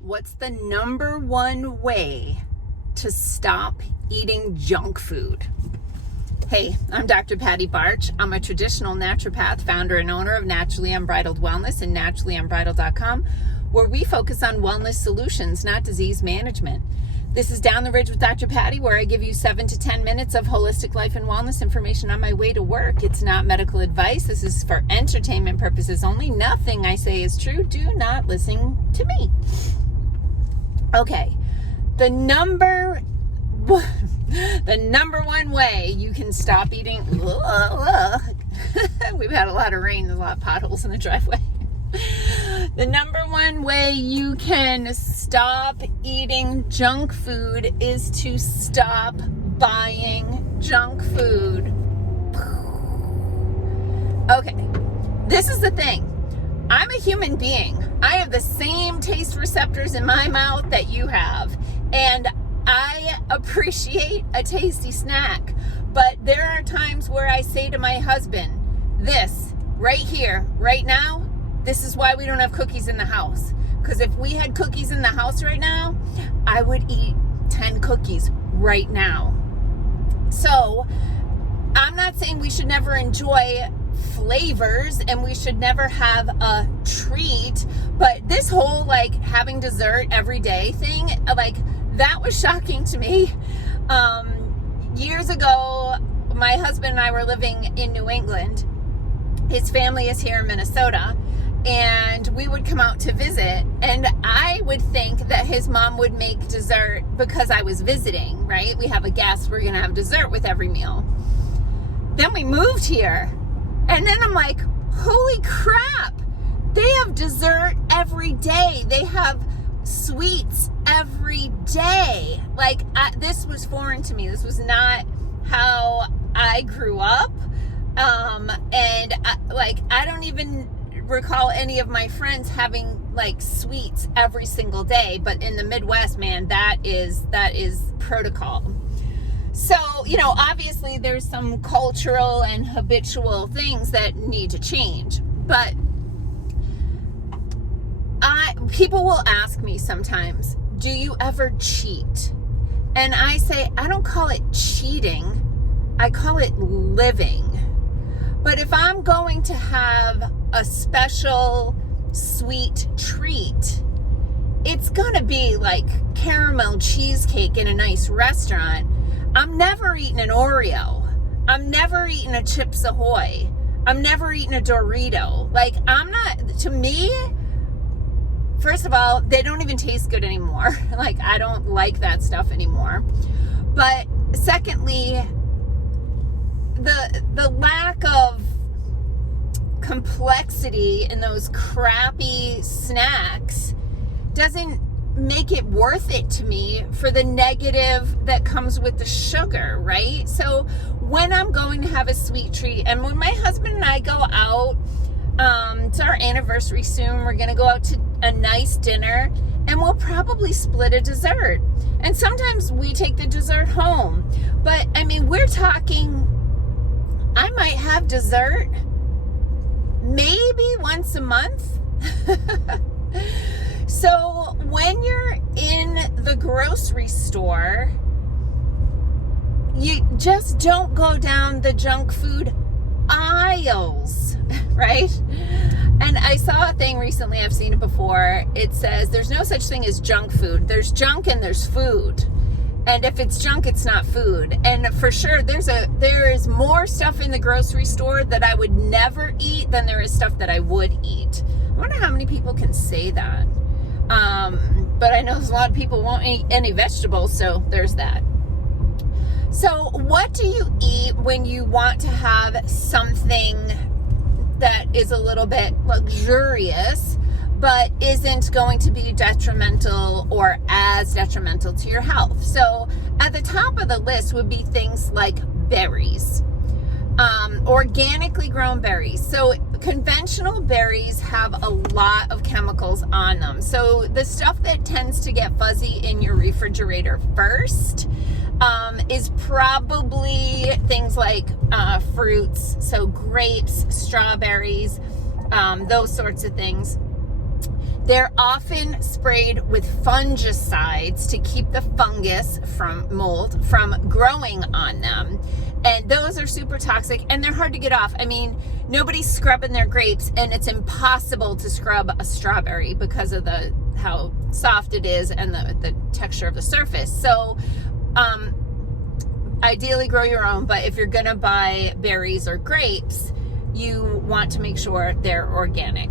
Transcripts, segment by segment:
What's the number one way to stop eating junk food? Hey, I'm Dr. Patty Barch. I'm a traditional naturopath, founder and owner of Naturally Unbridled Wellness and naturallyunbridled.com, where we focus on wellness solutions, not disease management. This is Down the Ridge with Dr. Patty, where I give you 7 to 10 minutes of holistic life and wellness information on my way to work. It's not medical advice. This is for entertainment purposes only. Nothing I say is true. Do not listen to me. Okay, the number one way you can stop eating, we've had a lot of rain, there's a lot of potholes in the driveway. The number one way you can stop eating junk food is to stop buying junk food. Okay, this is the thing. I'm a human being. I have the same taste receptors in my mouth that you have. And I appreciate a tasty snack. But there are times where I say to my husband, this right here, right now, this is why we don't have cookies in the house. Because if we had cookies in the house right now, I would eat 10 cookies right now. So I'm not saying we should never enjoy flavors and we should never have a treat, but this whole like having dessert every day thing, like that was shocking to me. Years ago, my husband and I were living in New England. His family is here in Minnesota, and we would come out to visit, and I would think that his mom would make dessert because I was visiting, right? We have a guest, we're gonna have dessert with every meal. Then we moved here, and then I'm like, holy crap, they have dessert every day. They have sweets every day. Like, this was foreign to me. This was not how I grew up. I don't even recall any of my friends having like sweets every single day. But in the Midwest, man, that is protocol. So, obviously there's some cultural and habitual things that need to change, but people will ask me sometimes, do you ever cheat? And I say, I don't call it cheating, I call it living. But if I'm going to have a special sweet treat, it's gonna be like caramel cheesecake in a nice restaurant. I'm never eating an Oreo. I'm never eating a Chips Ahoy. I'm never eating a Dorito. Like, to me, first of all, they don't even taste good anymore. Like, I don't like that stuff anymore. But secondly, the lack of complexity in those crappy snacks doesn't make it worth it to me for the negative that comes with the sugar, right? So when I'm going to have a sweet treat, and when my husband and I go out, it's our anniversary soon, we're gonna go out to a nice dinner, and we'll probably split a dessert. And sometimes we take the dessert home. But I mean, we're talking, I might have dessert maybe once a month. So when you're in the grocery store, you just don't go down the junk food aisles, right? And I saw a thing recently, I've seen it before. It says there's no such thing as junk food. There's junk and there's food. And if it's junk, it's not food. And for sure, there is more stuff in the grocery store that I would never eat than there is stuff that I would eat. I wonder how many people can say that. But I know there's a lot of people won't eat any vegetables, so there's that. So what do you eat when you want to have something that is a little bit luxurious, but isn't going to be detrimental or as detrimental to your health? So at the top of the list would be things like berries, organically grown berries. So conventional berries have a lot of chemicals on them. So the stuff that tends to get fuzzy in your refrigerator first is probably things like fruits, so grapes, strawberries, those sorts of things. They're often sprayed with fungicides to keep the fungus from mold from growing on them. And those are super toxic and they're hard to get off. I mean, nobody's scrubbing their grapes, and it's impossible to scrub a strawberry because of how soft it is and the texture of the surface. So ideally grow your own, but if you're gonna buy berries or grapes, you want to make sure they're organic.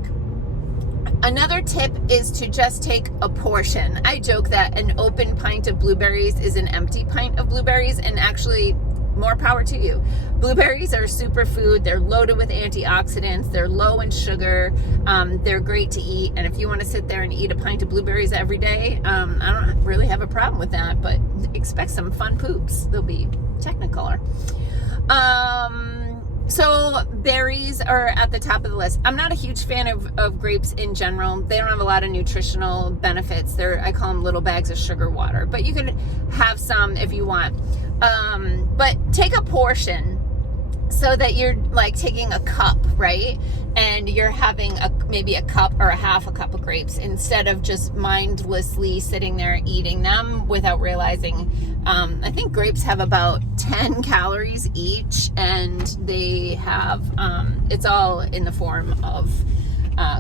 Another tip is to just take a portion. I joke that an open pint of blueberries is an empty pint of blueberries, and actually, more power to you. Blueberries are a superfood. They're loaded with antioxidants. They're low in sugar. They're great to eat. And if you want to sit there and eat a pint of blueberries every day, I don't really have a problem with that, but expect some fun poops. They'll be Technicolor. So berries are at the top of the list. I'm not a huge fan of grapes in general. They don't have a lot of nutritional benefits. I call them little bags of sugar water, but you can have some if you want. But take a portion so that you're like taking a cup, right? And you're having maybe a cup or a half a cup of grapes instead of just mindlessly sitting there eating them without realizing. I think grapes have about 10 calories each, and they have, it's all in the form of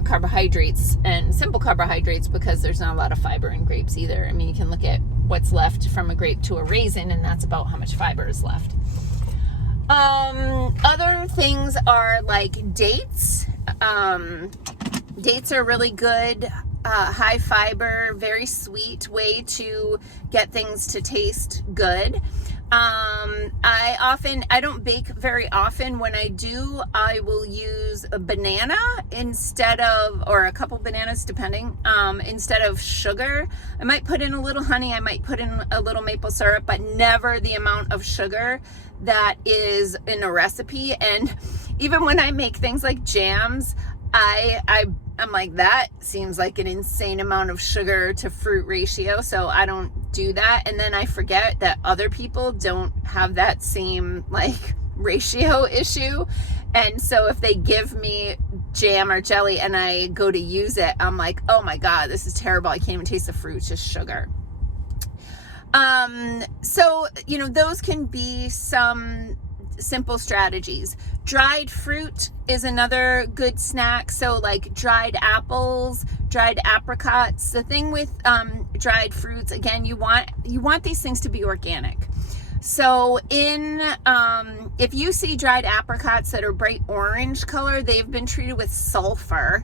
carbohydrates, and simple carbohydrates, because there's not a lot of fiber in grapes either. I mean, you can look at what's left from a grape to a raisin, and that's about how much fiber is left. Other things are like dates. Dates are really good, high fiber, very sweet way to get things to taste good. I don't bake very often. When I do, I will use a banana instead of, or a couple bananas depending, instead of sugar. I might put in a little honey, I might put in a little maple syrup, but never the amount of sugar that is in a recipe. And even when I make things like jams, I'm like, that seems like an insane amount of sugar to fruit ratio, so I don't do that. And then I forget that other people don't have that same like ratio issue. And so if they give me jam or jelly and I go to use it, I'm like, oh my God, this is terrible. I can't even taste the fruit, it's just sugar. So, those can be some simple strategies. Dried fruit is another good snack. So like dried apples, dried apricots. The thing with dried fruits, again, you want these things to be organic. So if you see dried apricots that are bright orange color, they've been treated with sulfur.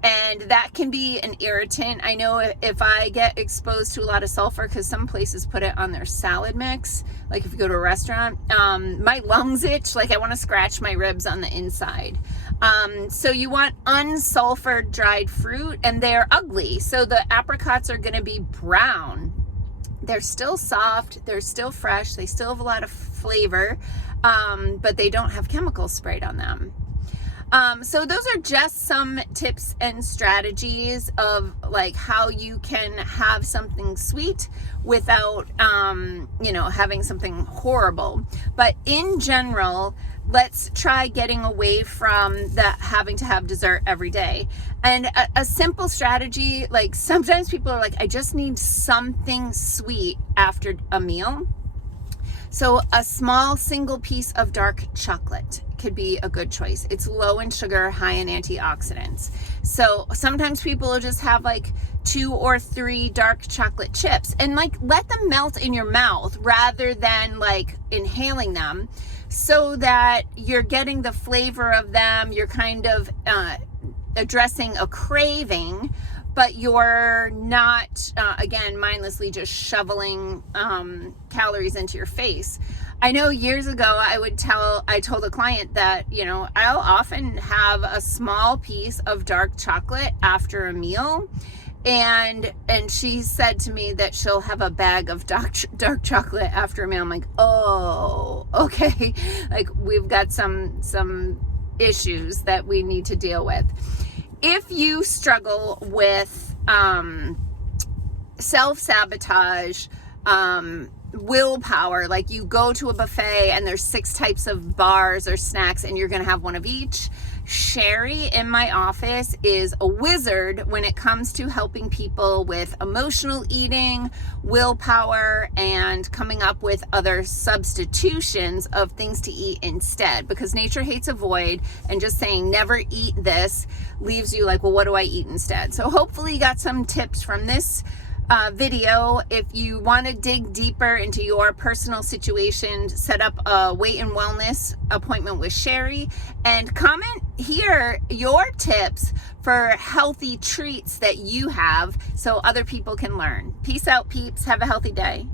And that can be an irritant. I know if I get exposed to a lot of sulfur, because some places put it on their salad mix, like if you go to a restaurant, my lungs itch, like I want to scratch my ribs on the inside. So you want unsulfured dried fruit, and they're ugly. So the apricots are going to be brown. They're still soft, they're still fresh, they still have a lot of flavor, but they don't have chemicals sprayed on them. So those are just some tips and strategies of like how you can have something sweet without, having something horrible. But in general, let's try getting away from that having to have dessert every day. And a simple strategy, like sometimes people are like, I just need something sweet after a meal. So a small single piece of dark chocolate could be a good choice. It's low in sugar, high in antioxidants. So sometimes people will just have like 2 or 3 dark chocolate chips and like let them melt in your mouth rather than like inhaling them, so that you're getting the flavor of them. You're kind of addressing a craving, but you're not, again, mindlessly just shoveling calories into your face. I know years ago I told a client that, I'll often have a small piece of dark chocolate after a meal. And she said to me that she'll have a bag of dark chocolate after a meal. I'm like, oh, okay. Like we've got some issues that we need to deal with. If you struggle with self-sabotage, willpower, like you go to a buffet and there's 6 types of bars or snacks and you're going to have one of each, Sherry in my office is a wizard when it comes to helping people with emotional eating, willpower, and coming up with other substitutions of things to eat instead, because nature hates a void, and just saying never eat this leaves you like, well, what do I eat instead? So hopefully you got some tips from this video. If you want to dig deeper into your personal situation, set up a weight and wellness appointment with Sherry, and comment here your tips for healthy treats that you have so other people can learn. Peace out, peeps. Have a healthy day.